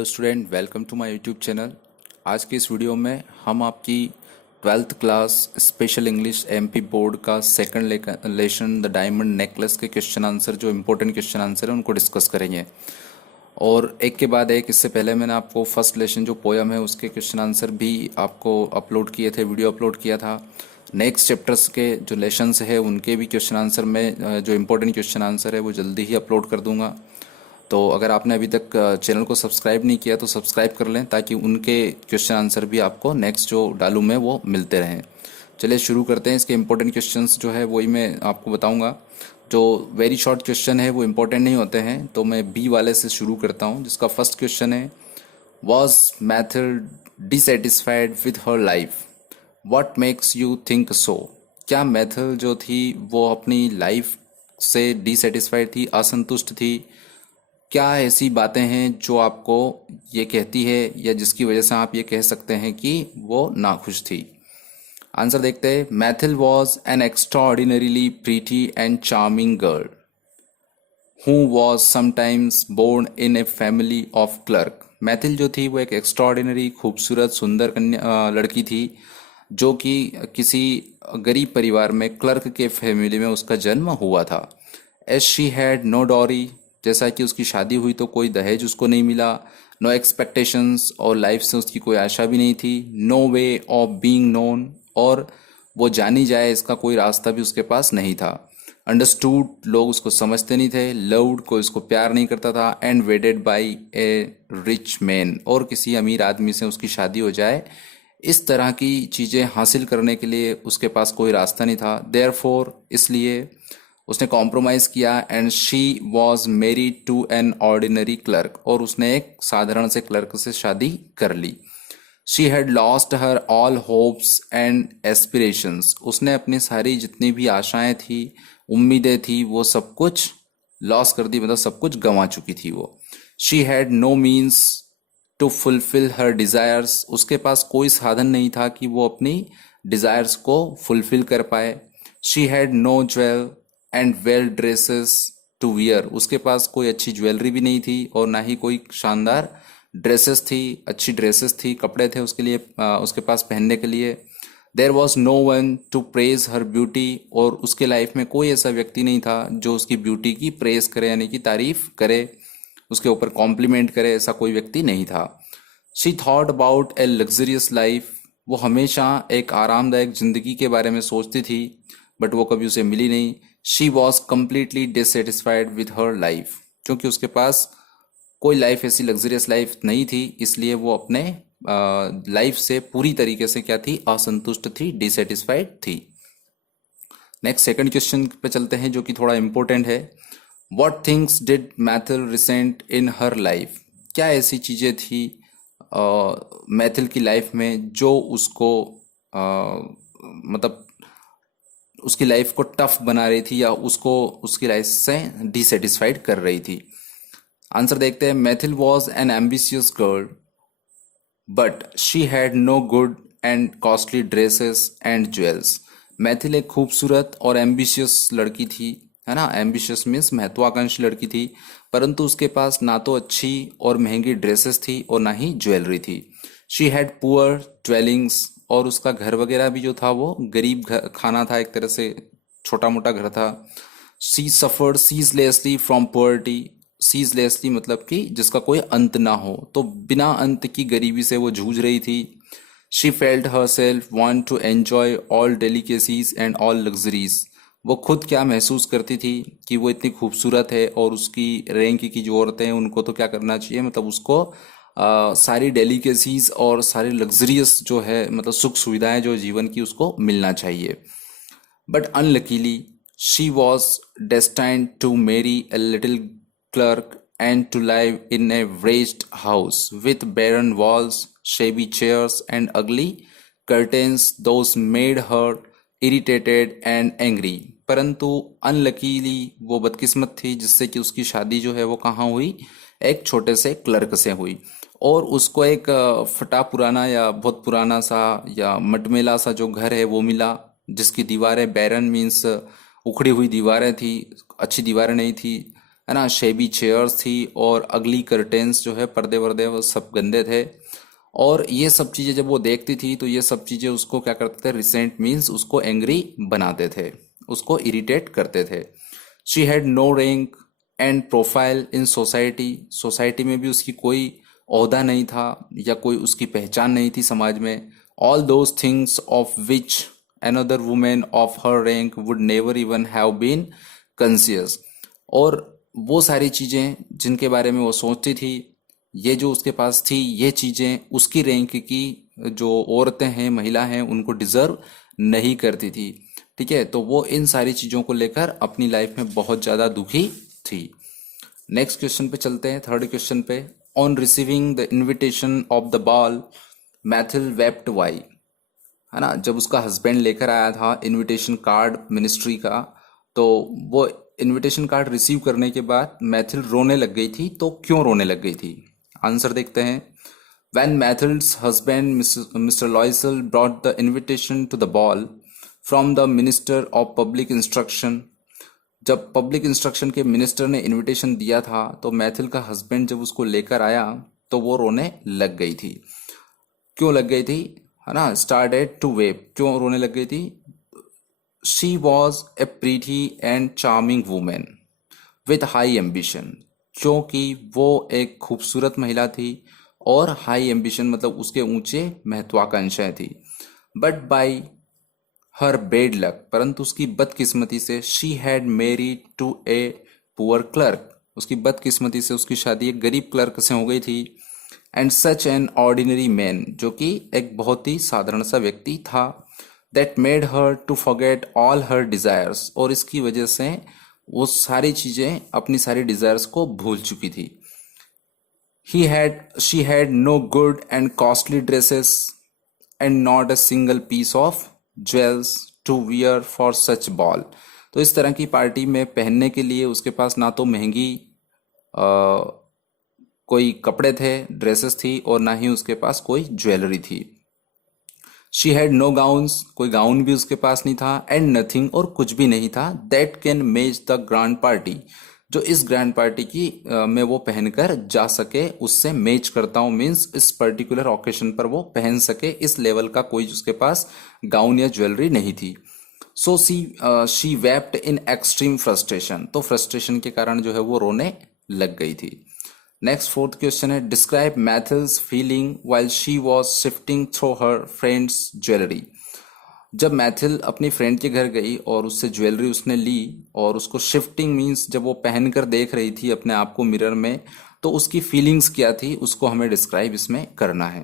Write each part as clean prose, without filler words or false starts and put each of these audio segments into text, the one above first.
Hello student, welcome to my YouTube channel. आज की इस वीडियो में हम आपकी 12th class special English MP board का second lesson the diamond necklace के क्वेश्चन आंसर, जो इम्पोर्टेंट क्वेश्चन आंसर है, उनको डिस्कस करेंगे। और एक के बाद एक, इससे पहले मैंने आपको फर्स्ट लेसन जो पोयम है उसके क्वेश्चन आंसर भी आपको अपलोड किए थे, वीडियो अपलोड किया था। नेक्स्ट चैप्टर्स के जो लेसन्स है उनके भी क्वेश्चन आंसर में जो इम्पोर्टेंट क्वेश्चन आंसर है वो जल्दी ही अपलोड कर दूंगा। तो अगर आपने अभी तक चैनल को सब्सक्राइब नहीं किया तो सब्सक्राइब कर लें, ताकि उनके क्वेश्चन आंसर भी आपको नेक्स्ट जो डालूं मैं वो मिलते रहें। चलिए शुरू करते हैं। इसके इम्पोर्टेंट क्वेश्चंस जो है वही मैं आपको बताऊंगा। जो वेरी शॉर्ट क्वेश्चन है वो इम्पोर्टेंट नहीं होते हैं, तो मैं बी वाले से शुरू करता हूं, जिसका फर्स्ट क्वेश्चन है, was methyl dissatisfied with her life, what makes you think so. क्या मैथल जो थी वो अपनी लाइफ से डिससेटिस्फाइड थी, असंतुष्ट थी? क्या ऐसी बातें हैं जो आपको ये कहती है या जिसकी वजह से आप ये कह सकते हैं कि वो नाखुश थी? आंसर देखते हैं। Mathilde was an extraordinarily pretty and charming girl who was sometimes born in a family of clerk. Mathilde जो थी वो एक एक्स्ट्राऑर्डिनरी, खूबसूरत, सुंदर लड़की थी, जो कि किसी गरीब परिवार में, क्लर्क के फैमिली में उसका जन्म हुआ था। As she had no dowry, जैसा कि उसकी शादी हुई तो कोई दहेज उसको नहीं मिला। नो एक्सपेक्टेशंस, और लाइफ से उसकी कोई आशा भी नहीं थी। No way of being known, और वो जानी जाए इसका कोई रास्ता भी उसके पास नहीं था। अंडरस्टूड, लोग उसको समझते नहीं थे। लव्ड, कोई उसको प्यार नहीं करता था। And वेडेड by A rich man, और किसी अमीर आदमी से उसकी शादी हो जाए, इस तरह की चीज़ें हासिल करने के लिए उसके पास कोई रास्ता नहीं था। देयरफॉर, इसलिए उसने कॉम्प्रोमाइज़ किया। And she was married to an ordinary clerk, और उसने एक साधारण से क्लर्क से शादी कर ली। She had lost her all hopes and aspirations, उसने अपनी सारी जितनी भी आशाएं थी, उम्मीदें थी, वो सब कुछ लॉस कर दी, मतलब सब कुछ गंवा चुकी थी वो। She had no means to fulfil her desires, उसके पास कोई साधन नहीं था कि वो अपनी डिज़ायर्स को फुलफिल कर पाए। She had no jewel and well dresses to wear, उसके पास कोई अच्छी ज्वेलरी भी नहीं थी और ना ही कोई शानदार ड्रेसेस थी, अच्छी ड्रेसेस थी, कपड़े थे उसके लिए, उसके पास पहनने के लिए। There was no one to praise her beauty, और उसके लाइफ में कोई ऐसा व्यक्ति नहीं था जो उसकी ब्यूटी की प्रेज करे, यानी कि तारीफ करे, उसके ऊपर कॉम्प्लीमेंट करे, ऐसा कोई व्यक्ति नहीं था। She thought about A luxurious life, वो हमेशा एक आरामदायक जिंदगी के बारे में सोचती थी, बट वो कभी उसे मिली नहीं। She was completely dissatisfied with her life, क्योंकि उसके पास कोई लाइफ, ऐसी लग्जरियस लाइफ नहीं थी, इसलिए वो अपने लाइफ से पूरी तरीके से क्या थी, असंतुष्ट थी, डिससेटिस्फाइड थी। नेक्स्ट सेकंड क्वेश्चन पे चलते हैं, जो कि थोड़ा इंपॉर्टेंट है। What things did Maithil recent in her life, क्या ऐसी चीज़ें थी मैथिल की लाइफ में जो उसको मतलब उसकी लाइफ को टफ बना रही थी, या उसको उसकी लाइफ से डिससेटिस्फाइड कर रही थी? आंसर देखते हैं। Mathilde was an ambitious girl but she had no good and costly dresses and jewels. Mathilde एक खूबसूरत और एम्बिशियस लड़की थी, है ना। एम्बिशियस मीन्स महत्वाकांक्षी लड़की थी, परंतु उसके पास ना तो अच्छी और महंगी ड्रेसेस थी और ना ही ज्वेलरी थी। शी हैड पुअर ड्वेलिंग्स, और उसका घर वगैरह भी जो था वो गरीब खाना था, एक तरह से छोटा मोटा घर था। She suffered ceaselessly from poverty, ceaselessly मतलब कि जिसका कोई अंत ना हो, तो बिना अंत की गरीबी से वो जूझ रही थी। She felt herself want to enjoy all delicacies and all luxuries, वो खुद क्या महसूस करती थी कि वो इतनी खूबसूरत है, और उसकी रैंक की जो औरतें हैं उनको तो क्या करना चाहिए, मतलब उसको सारी डेलिकेसीज और सारी लग्जरियस जो है, मतलब सुख सुविधाएं जो जीवन की, उसको मिलना चाहिए। But unluckily she was destined to marry a little clerk and to live in a wretched house with barren walls, shabby chairs, and ugly curtains. Those made her irritated and angry. परंतु unluckily वो बदकिस्मत थी, जिससे कि उसकी शादी जो है वो कहाँ हुई, एक छोटे से क्लर्क से हुई, और उसको एक फटा पुराना या बहुत पुराना सा या मटमेला सा जो घर है वो मिला, जिसकी दीवारें बैरन मीन्स उखड़ी हुई दीवारें थी, अच्छी दीवारें नहीं थी, है ना, शेबी चेयर्स थी और अगली कर्टेन्स जो है, पर्दे वर्दे वो सब गंदे थे। और ये सब चीज़ें जब वो देखती थी तो ये सब चीज़ें उसको क्या करते थे, रिसेंट मीन्स उसको एंग्री बनाते थे, उसको इरिटेट करते थे। She had no rank and profile in society, society में भी उसकी कोई ओहदा नहीं था या कोई उसकी पहचान नहीं थी समाज में। All those things of which another woman of her rank would never even have been conscious। और वो सारी चीज़ें जिनके बारे में वो सोचती थी, ये जो उसके पास थी, ये चीज़ें उसकी रैंक की जो औरतें हैं, महिला हैं, उनको डिजर्व नहीं करती थी। ठीक है, तो वो इन सारी चीज़ों को लेकर अपनी लाइफ में बहुत ज़्यादा दुखी थी। नेक्स्ट क्वेश्चन पे चलते हैं, थर्ड क्वेश्चन पे। On receiving the invitation of the ball Mathilde wept why, है ना, जब उसका हस्बैंड लेकर आया था इनविटेशन कार्ड मिनिस्ट्री का, तो वो इनविटेशन कार्ड रिसीव करने के बाद मैथिल रोने लग गई थी। तो क्यों रोने लग गई थी? आंसर देखते हैं। When Mathilde's husband, Mr. Loisel, brought the invitation to the ball from the Minister of Public Instruction, जब पब्लिक इंस्ट्रक्शन के मिनिस्टर ने इनविटेशन दिया था तो मैथिल का हस्बैंड जब उसको लेकर आया तो वो रोने लग गई थी। क्यों लग गई थी, है ना, स्टार्टेड टू वेप, क्यों रोने लग गई थी? She was a pretty and charming women with high ambition, क्योंकि वो एक खूबसूरत महिला थी और हाई एम्बिशन मतलब उसके ऊंचे महत्वाकांक्षाएं थी। But by her bad luck, परंतु उसकी बदकिस्मती से, she had married to a poor clerk, उसकी बदकिस्मती से उसकी शादी एक गरीब क्लर्क से हो गई थी। And such an ordinary man, जो कि एक बहुत ही साधारण सा व्यक्ति था। That made her to forget all her desires, और इसकी वजह से वो सारी चीजें, अपनी सारी डिजायर्स को भूल चुकी थी। She had no good and costly dresses and not a single piece of jewels to wear for such ball, तो इस तरह की पार्टी में पहनने के लिए उसके पास ना तो महंगी कोई कपड़े थे, ड्रेसेस थी, और ना ही उसके पास कोई ज्वेलरी थी। शी हैड नो गाउन्स, कोई गाउन भी उसके पास नहीं था। एंड नथिंग, और कुछ भी नहीं था, that can match the grand party, जो इस ग्रैंड पार्टी की में वो पहनकर जा सके, उससे मैच करता हूँ, मीन्स इस पर्टिकुलर ओकेशन पर वो पहन सके, इस लेवल का कोई उसके पास गाउन या ज्वेलरी नहीं थी। So she wept in extreme frustration, तो फ्रस्ट्रेशन के कारण जो है वो रोने लग गई थी। नेक्स्ट फोर्थ क्वेश्चन है, describe Maithils feeling while she was shifting through her friends jewellery, जब मैथिल अपनी फ्रेंड के घर गई और उससे ज्वेलरी उसने ली और उसको शिफ्टिंग मीन्स जब वो पहनकर देख रही थी अपने आप को मिरर में, तो उसकी फीलिंग्स क्या थी, उसको हमें डिस्क्राइब इसमें करना है।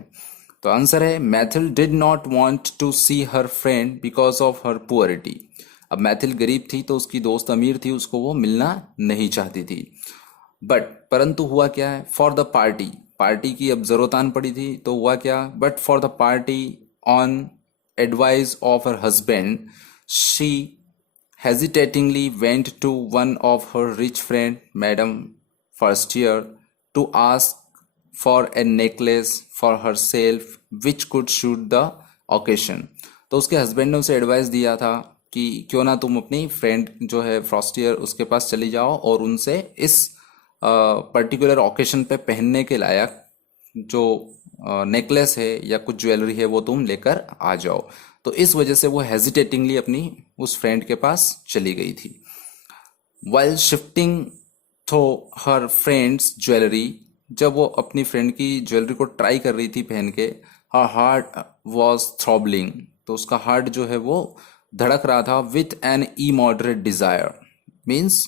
तो आंसर है, Mathilde did not want to see her friend because of her poverty. अब मैथिल गरीब थी तो उसकी दोस्त अमीर थी, उसको वो मिलना नहीं चाहती थी। बट परंतु हुआ क्या है, फॉर द पार्टी, पार्टी की अब जरूरत आन पड़ी थी, तो हुआ क्या, but for the party on advice of her husband she hesitatingly went to one of her rich friend madam first year to ask for a necklace for herself which could suit the occasion। तो उसके husband ने उसे advice दिया था कि क्यों ना तुम अपनी फ्रेंड जो है फर्स्ट ईयर उसके पास चली जाओ और उनसे इस पर्टिकुलर ओकेशन पे पहनने के लायक जो नेकलेस है या कुछ ज्वेलरी है वो तुम लेकर आ जाओ। तो इस वजह से वो हेजिटेटिंगली अपनी उस फ्रेंड के पास चली गई थी। While shifting through her friends jewellery, जब वो अपनी फ्रेंड की ज्वेलरी को ट्राई कर रही थी पहन के, हर हार्ट वॉज थ्रॉबलिंग, तो उसका हार्ट जो है वो धड़क रहा था। विथ एन इमॉडरेट डिजायर, मीन्स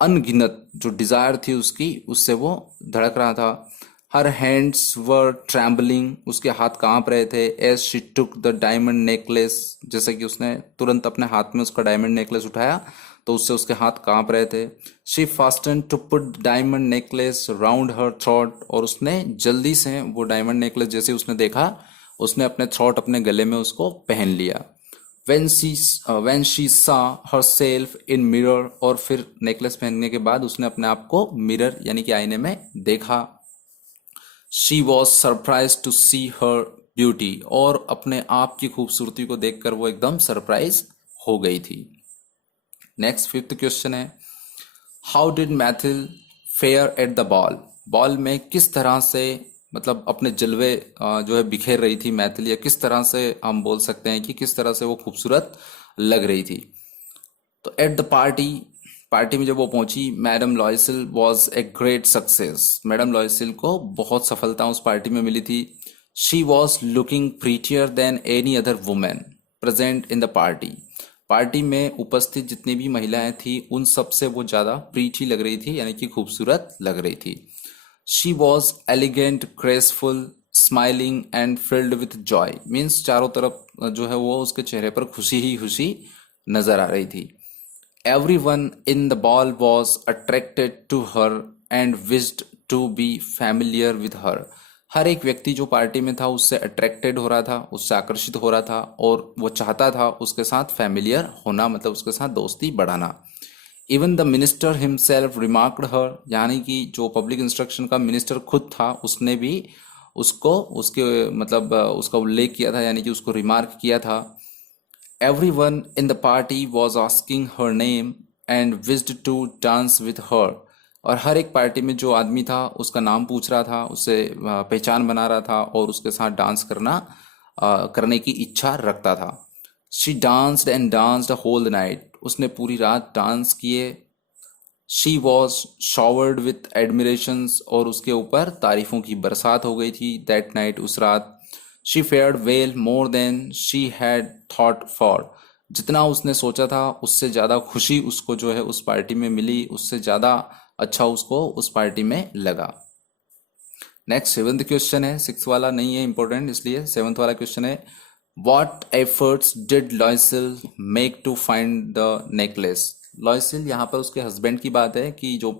अनगिनत जो डिजायर थी उसकी, उससे वो धड़क रहा था। हर हैंड्स वर ट्रैम्बलिंग, उसके हाथ कांप रहे थे। As she took the diamond necklace, जैसे कि उसने तुरंत अपने हाथ में उसका डायमंड नेकलेस उठाया तो उससे उसके हाथ कांप रहे थे। She fasten to put diamond necklace round her throat, और उसने जल्दी से वो डायमंड नेकलेस जैसे उसने देखा, उसने अपने थ्रोट, अपने गले में उसको पहन लिया। when she saw herself in mirror, और फिर नेकलेस पहनने के बाद उसने अपने आप को मिरर यानी कि आईने में देखा। She was surprise to see her beauty, और अपने आप की खूबसूरती को देखकर वो एकदम सरप्राइज हो गई थी। नेक्स्ट फिफ्थ क्वेश्चन है, how did Maithil fair at the ball, ball में किस तरह से मतलब अपने जलवे जो है बिखेर रही थी मैथिल, या किस तरह से हम बोल सकते हैं कि किस तरह से वो खूबसूरत लग रही थी। तो एट द पार्टी, पार्टी में जब वो पहुंची, madam Loisel was a great success, madam Loisel को बहुत सफलता उस पार्टी में मिली थी। She was looking prettier than any other women present in the party, party में उपस्थित जितनी भी महिलाएं थी उन सब से वो ज़्यादा प्रीटी लग रही थी, यानी कि खूबसूरत लग रही थी। She was elegant, graceful, smiling and filled with Joy, means चारों तरफ जो है वो उसके चेहरे पर खुशी ही खुशी नजर आ रही थी। Everyone in the ball was attracted to her and wished to be familiar with her. हर एक व्यक्ति जो पार्टी में था उससे अट्रैक्टेड हो रहा था, उससे आकर्षित हो रहा था, और वो चाहता था उसके साथ फैमिलियर होना, मतलब उसके साथ दोस्ती बढ़ाना। Even the minister himself remarked her, यानी कि जो पब्लिक इंस्ट्रक्शन का मिनिस्टर खुद था उसने भी उसको उसके मतलब उसका उल्लेख किया था, यानी कि उसको रिमार्क किया था। Everyone in the party was asking her name and wished to dance with her. और हर एक पार्टी में जो आदमी था उसका नाम पूछ रहा था, उससे पहचान बना रहा था और उसके साथ डांस करने की इच्छा रखता था। She danced and danced the whole night. उसने पूरी रात डांस किए। She was showered with admirations, और उसके ऊपर तारीफों की बरसात हो गई थी that night, उस रात। She fared well more than she had thought for. जितना उसने सोचा था उससे ज़्यादा खुशी उसको जो है उस पार्टी में मिली, उससे ज़्यादा अच्छा उसको उस पार्टी में लगा। नेक्स्ट सेवन्थ क्वेश्चन है, सिक्स वाला नहीं है इंपॉर्टेंट, इसलिए सेवन्थ वाला क्वेश्चन है, what efforts did Loisel make to find the necklace. Loisel, यहाँ पर उसके हस्बैंड की बात है कि जो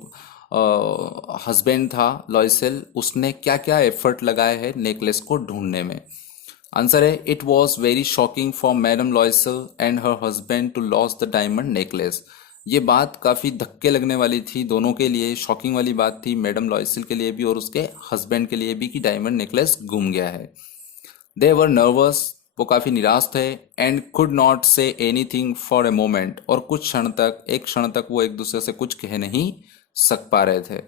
हस्बैंड था लॉयसिल, उसने क्या क्या एफर्ट लगाए हैं नेकलेस को ढूंढने में। आंसर है, it was very shocking for madam Loisel and her husband to loss the diamond necklace. ये बात काफ़ी धक्के लगने वाली थी दोनों के लिए, शॉकिंग वाली बात थी मैडम लॉयसिल के लिए भी और उसके हस्बैंड के लिए भी कि डायमंड नेकलेस गुम गया है। दे वर नर्वस, वो काफ़ी निराश थे, and could not say anything for a moment, और कुछ क्षण तक, एक क्षण तक वो एक दूसरे से कुछ कह नहीं सक पा रहे थे।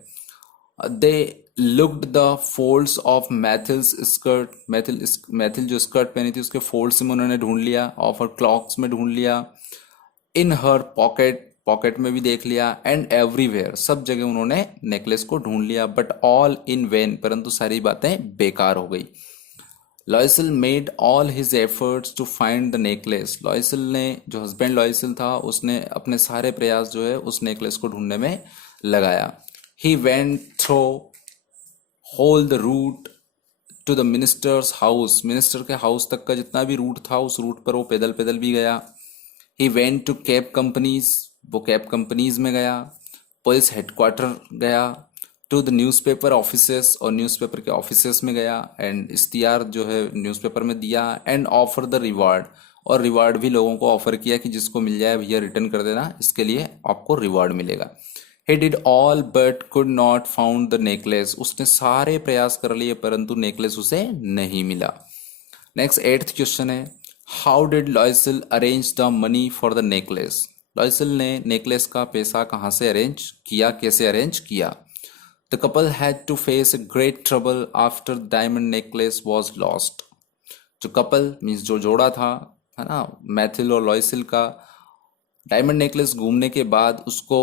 They looked the folds of Maithils skirt, Maithil जो स्कर्ट पहनी थी उसके फोल्ड्स में उन्होंने ढूंढ लिया, ऑफ हर क्लॉक्स में ढूंढ लिया, इन हर पॉकेट, पॉकेट में भी देख लिया, एंड एवरीवेयर, सब जगह उन्होंने नेकलेस को ढूंढ लिया, बट ऑल इन वेन, परंतु सारी बातें बेकार हो गई। Loisel made all his efforts to find the necklace, Loisel ने, जो हस्बैंड लॉयसिल था, उसने अपने सारे प्रयास जो है उस नेकलेस को ढूंढने में लगाया। He went through whole the route to the minister's house, minister के हाउस तक का जितना भी रूट था उस रूट पर वो पैदल पैदल भी गया। He went to cab companies, वो कैब कंपनीज में गया। पुलिस हेडक्वार्टर गया। टू द न्यूज़पेपर ऑफिसेस, और न्यूज़पेपर के ऑफिसेस में गया, एंड इश्तिहार जो है न्यूज़पेपर में दिया, एंड ऑफर द रिवार्ड, और रिवार्ड भी लोगों को ऑफर किया कि जिसको मिल जाए भैया रिटर्न कर देना, इसके लिए आपको रिवार्ड मिलेगा। He did all but could not found the necklace, उसने सारे प्रयास कर लिए परंतु नेकलेस उसे नहीं मिला। नेक्स्ट एट्थ क्वेश्चन है, how did Loisel arrange the money for the necklace, Loisel ने नेकलेस का पैसा कहाँ से अरेंज किया, कैसे अरेंज किया। The couple had to face a great trouble after diamond necklace was lost, जो कपल मीन्स जो जोड़ा था, है ना, मैथिल और लॉयसिल का, डायमंड नेकलेस घूमने के बाद उसको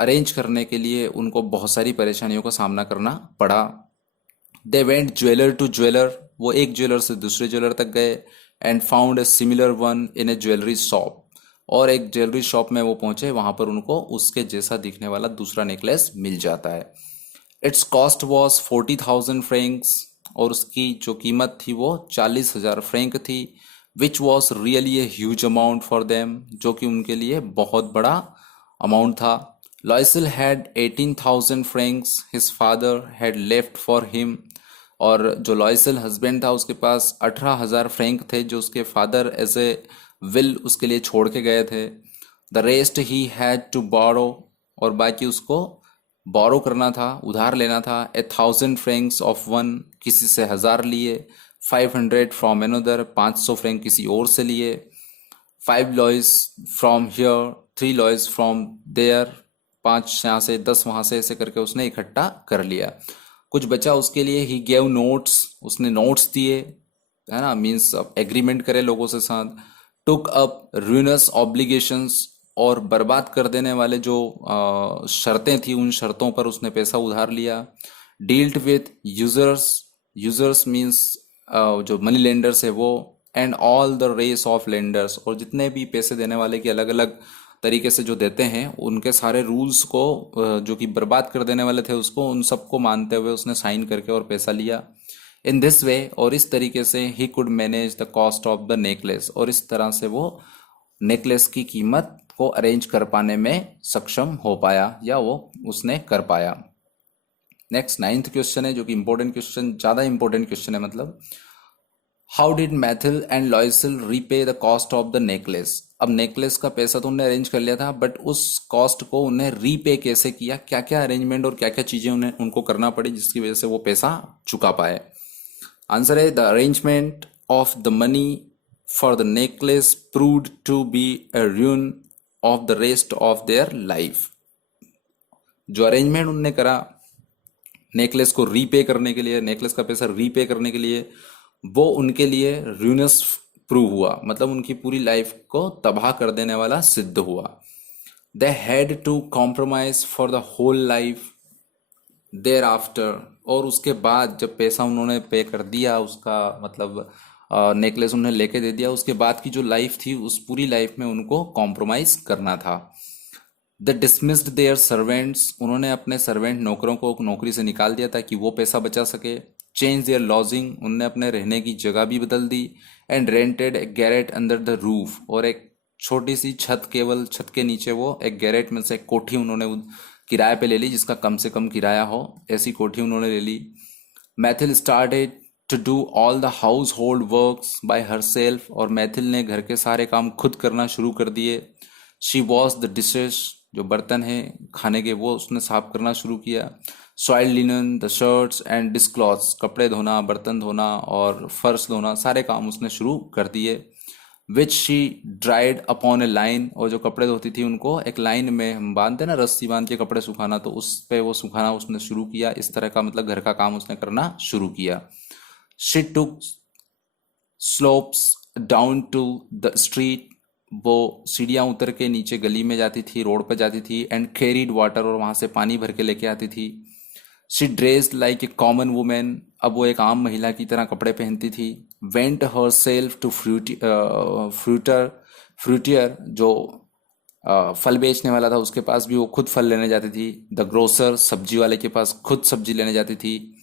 अरेंज करने के लिए उनको बहुत सारी परेशानियों का सामना करना पड़ा। They went jeweller to jeweller, वो एक ज्वेलर से दूसरे ज्वेलर तक गए, and found a similar one in a jewellery shop, और एक ज्वेलरी शॉप में वो पहुंचे, वहां पर उनको उसके जैसा दिखने वाला दूसरा नेकलेस मिल जाता है। इट्स कॉस्ट वॉज 40,000 फ्रैंक्स, और उसकी जो कीमत थी वो 40,000 फ्रैंक थी, which was really a huge amount for them, जो कि उनके लिए बहुत बड़ा अमाउंट था। Loisel had 18,000 francs his father had left for him, और जो लॉयसिल हस्बैंड था उसके पास 18,000 फ्रैंक थे जो उसके फादर एज ए विल उसके लिए छोड़ के गए थे। The rest he had to borrow, और बाकी उसको बोरो करना था, उधार लेना था। 1,000 फ्रैंक्स ऑफ वन, किसी से 1,000 लिए। 500 फ्रॉम अनदर, 500 फ्रैंक किसी और से लिए। 5 लॉयस फ्रॉम हियर, 3 लॉयस फ्रॉम देयर, 5 यहाँ से 10 वहां से, ऐसे करके उसने इकट्ठा कर लिया। कुछ बचा उसके लिए, ही गेव नोट्स, उसने नोट्स दिए, है ना, मीन्स एग्रीमेंट करे लोगों से साथ। टुक अप रूनस ऑब्लिगेशंस, और बर्बाद कर देने वाले जो शर्तें थी उन शर्तों पर उसने पैसा उधार लिया। Dealt with usurers, usurers means जो मनी लेंडर्स है वो, and all the race of lenders, और जितने भी पैसे देने वाले की अलग अलग तरीके से जो देते हैं उनके सारे रूल्स को, जो कि बर्बाद कर देने वाले थे उसको, उन सबको मानते हुए उसने साइन करके और पैसा लिया। इन दिस वे, और इस तरीके से, he could manage the cost of the necklace, और इस तरह से वो नेकलेस की कीमत को अरेंज कर पाने में सक्षम हो पाया, या वो उसने कर पाया। नेक्स्ट 9th क्वेश्चन है, जो कि इंपॉर्टेंट क्वेश्चन, ज़्यादा इंपॉर्टेंट क्वेश्चन है मतलब। How did Mathilde and Loisel repay the cost of the necklace. अब नेकलेस का पैसा तो उन्हें अरेंज कर लिया था, बट उस कॉस्ट को उन्हें रीपे कैसे किया, क्या क्या अरेंजमेंट और क्या क्या चीज़ें उन्हें उनको करना पड़ी जिसकी वजह से वो पैसा चुका पाए। आंसर है, the arrangement of the money for the necklace proved to be a ruin of the rest of their life. जो अरेंजमेंट उनने करा नेकलेस को रीपे करने के लिए, नेकलेस का पैसा रीपे करने के लिए, वो उनके लिए रूनस प्रूव हुआ, मतलब उनकी पूरी लाइफ को तबाह कर देने वाला सिद्ध हुआ। They had to compromise for the whole life thereafter, और उसके बाद जब पैसा उन्होंने पे कर दिया, उसका मतलब नेकलेस उन्हें लेके दे दिया, उसके बाद की जो लाइफ थी उस पूरी लाइफ में उनको कॉम्प्रोमाइज करना था। द डिसमिस्ड देयर सर्वेंट्स, उन्होंने अपने सर्वेंट नौकरों को नौकरी से निकाल दिया ताकि वो पैसा बचा सके। चेंज देयर लॉजिंग, उनने अपने रहने की जगह भी बदल दी। And rented a garret under the roof, और एक छोटी सी छत, केवल छत के नीचे वो एक गैरेट में से एक कोठी उन्होंने किराए पे ले ली, जिसका कम से कम किराया हो, ऐसी कोठी उन्होंने ले ली। Mathilde started to do all the household works by herself, और मैथिल ने घर के सारे काम खुद करना शुरू कर दिए। शी वॉश द डिशेस, जो बर्तन है खाने के वो उसने साफ करना शुरू किया। Soil linen the shirts and dishcloths, कपड़े धोना, बर्तन धोना और फर्श धोना, सारे काम उसने शुरू कर दिए। Which she dried upon A line, और जो कपड़े धोती थी उनको एक लाइन में हम बांधते ना, रस्सी बांध के कपड़े सुखाना, तो उस पे वो सुखाना उसने शुरू किया। इस तरह का मतलब घर का काम उसने करना शुरू किया। She took slops down to the street, वो सीढ़ियाँ उतर के नीचे गली में जाती थी, रोड पर जाती थी। एंड कैरीड वाटर, और वहाँ से पानी भर के लेके आती थी। She dressed like a common women, अब वो एक आम महिला की तरह कपड़े पहनती थी। वेंट हर सेल्फ टू फ्रूटियर, जो फल बेचने वाला था उसके पास भी वो खुद फल लेने जाती थी। द ग्रोसर, सब्जी वाले के पास खुद सब्जी लेने जाती थी।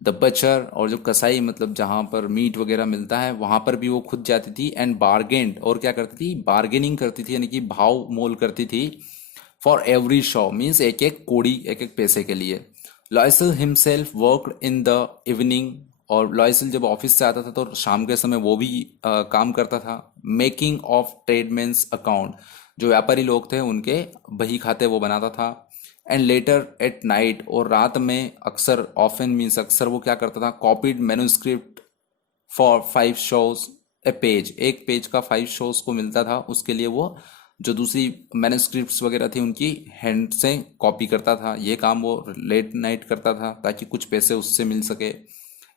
द बचर, और जो कसाई मतलब जहाँ पर मीट वगैरह मिलता है वहाँ पर भी वो खुद जाती थी। एंड बार्गेंड, और क्या करती थी, बार्गेनिंग करती थी, यानी कि भाव मोल करती थी। फॉर एवरी शॉ मीन्स एक एक कोड़ी, एक एक पैसे के लिए। Loisel himself worked in the evening, और लॉयसल जब ऑफिस से आता था तो शाम के समय वो भी काम करता था। मेकिंग ऑफ ट्रेडमेन्स अकाउंट, जो व्यापारी लोग थे उनके बही खाते वो बनाता था। एंड लेटर एट नाइट, और रात में अक्सर, ऑफन मीन्स अक्सर, वो क्या करता था, copied manuscript for 5 shows A page, एक पेज का 5 शोज को मिलता था, उसके लिए वो जो दूसरी मैन्युस्क्रिप्ट्स वगैरह थी उनकी हैंड से कॉपी करता था। ये काम वो लेट नाइट करता था ताकि कुछ पैसे उससे मिल सके।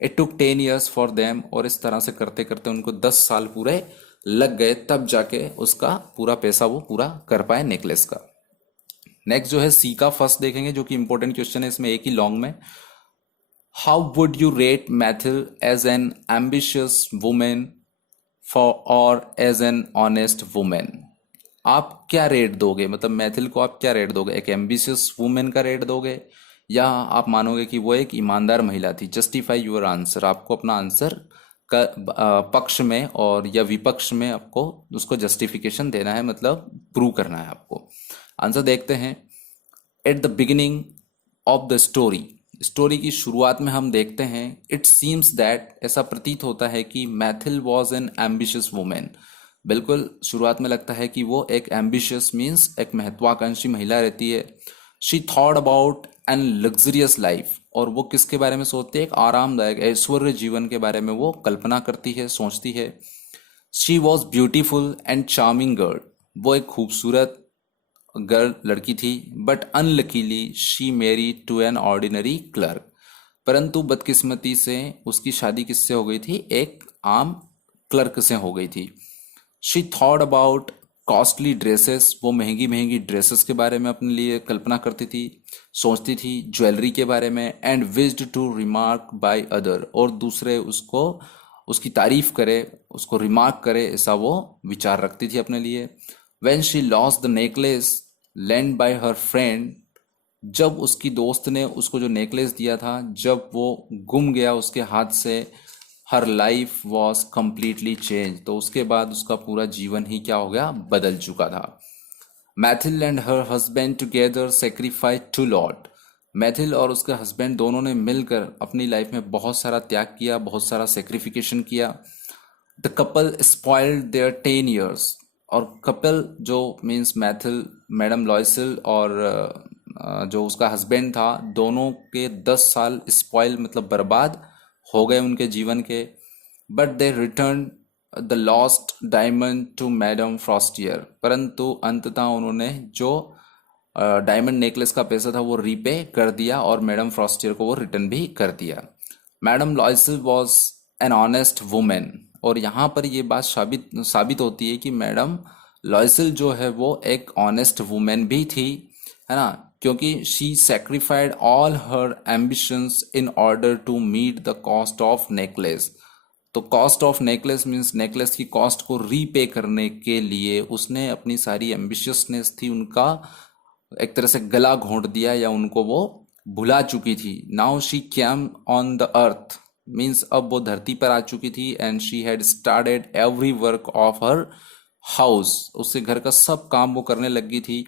It took 10 years for them, और इस तरह से करते करते उनको 10 साल पूरे लग गए, तब जाके उसका पूरा पैसा वो पूरा कर पाए नेकलेस का। नेक्स्ट जो है सी का फर्स्ट देखेंगे, जो कि इंपॉर्टेंट क्वेश्चन है, इसमें एक ही लॉन्ग में। How would you rate Mathilde as an ambitious women for और एज एन ऑनेस्ट वुमेन। आप क्या रेट दोगे, मतलब मैथिल को आप क्या रेट दोगे, एक एम्बिशियस वुमेन का रेट दोगे, या आप मानोगे कि वो एक ईमानदार महिला थी। जस्टिफाई योर आंसर, आपको अपना आंसर का पक्ष में और या विपक्ष में आपको उसको जस्टिफिकेशन देना है, मतलब प्रूव करना है आपको। आंसर देखते हैं। At the beginning of the story, story की शुरुआत में हम देखते हैं, इट सीम्स दैट, ऐसा प्रतीत होता है कि Maithil was an ambitious women. बिल्कुल शुरुआत में लगता है कि वो एक एम्बिशियस मीन्स एक महत्वाकांक्षी महिला रहती है। She thought about an luxurious life, और वो किसके बारे में सोचती है, एक आरामदायक ऐश्वर्य जीवन के बारे में वो कल्पना करती है, सोचती है। She was beautiful and charming girl, वो एक खूबसूरत गर्ल लड़की थी, but unluckily she marry to an ordinary clerk. परंतु बदकिस्मती से उसकी शादी किससे हो गई थी? एक आम क्लर्क से हो गई थी। She thought about costly dresses, वो महंगी महंगी ड्रेसेस के बारे में अपने लिए कल्पना करती थी, सोचती थी, ज्वेलरी के बारे में। And wished to remark by other, और दूसरे उसको उसकी तारीफ करे, उसको रिमार्क करे, ऐसा वो विचार रखती थी अपने लिए। When she lost the necklace lend by her friend, जब उसकी दोस्त ने उसको जो नेकलेस दिया था, जब वो गुम गया उसके हाथ से, हर लाइफ वॉज कम्प्लीटली चेंज, तो उसके बाद उसका पूरा जीवन ही क्या हो गया? बदल चुका था। Mathilde and her husband together sacrifice to lord, Mathilde और उसके हस्बैंड दोनों ने मिलकर अपनी लाइफ में बहुत सारा त्याग किया, बहुत सारा सेक्रीफिकेशन किया। The couple spoiled their 10 years, और कपल जो मीन्स मैथिल, मैडम लॉयसल और जो उसका हस्बैंड था, दोनों के 10 साल स्पॉइल मतलब बर्बाद हो गए उनके जीवन के। But they return the lost diamond to madam Forestier, परंतु अंततः उन्होंने जो डायमंड नेकलेस का पैसा था वो रीपे कर दिया और मैडम फ्रॉस्टियर को वो रिटर्न भी कर दिया। Madam Loisel was an honest women, और यहाँ पर ये बात साबित होती है कि मैडम लॉयसल जो है वो एक ऑनेस्ट वुमेन भी थी, है ना, क्योंकि she sacrificed all her ambitions in order to meet the cost of necklace. तो cost of necklace means necklace की कॉस्ट को रीपे करने के लिए उसने अपनी सारी एम्बिशियसनेस थी उनका एक तरह से गला घोंट दिया, या उनको वो भुला चुकी थी। Now she came on the earth means अब वो धरती पर आ चुकी थी। And she had started every work of her house, उसके घर का सब काम वो करने लगी थी,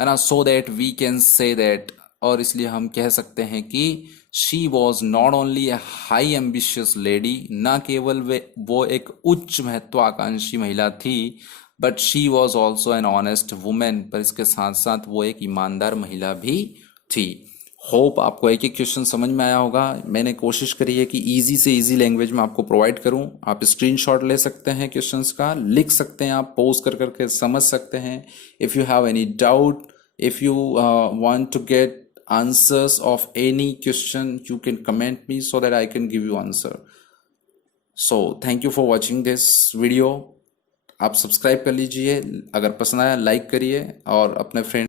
है ना। So that we can say that, और इसलिए हम कह सकते हैं कि she was not only a high ambitious lady, ना केवल वे वो एक उच्च महत्वाकांक्षी महिला थी, but she was also an honest women, पर इसके साथ साथ वो एक ईमानदार महिला भी थी। होप आपको एक एक क्वेश्चन समझ में आया होगा। मैंने कोशिश करी है कि इजी से इजी लैंग्वेज में आपको प्रोवाइड करूं। आप स्क्रीनशॉट ले सकते हैं क्वेश्चंस का, लिख सकते हैं, आप पोज कर करके समझ सकते हैं। If you have any doubt, if you want to get answers of any question, you can comment me so that I can give you answer. So thank you for watching this video. आप subscribe कर लीजिए, अगर पसंद आया like करिए और अपने friend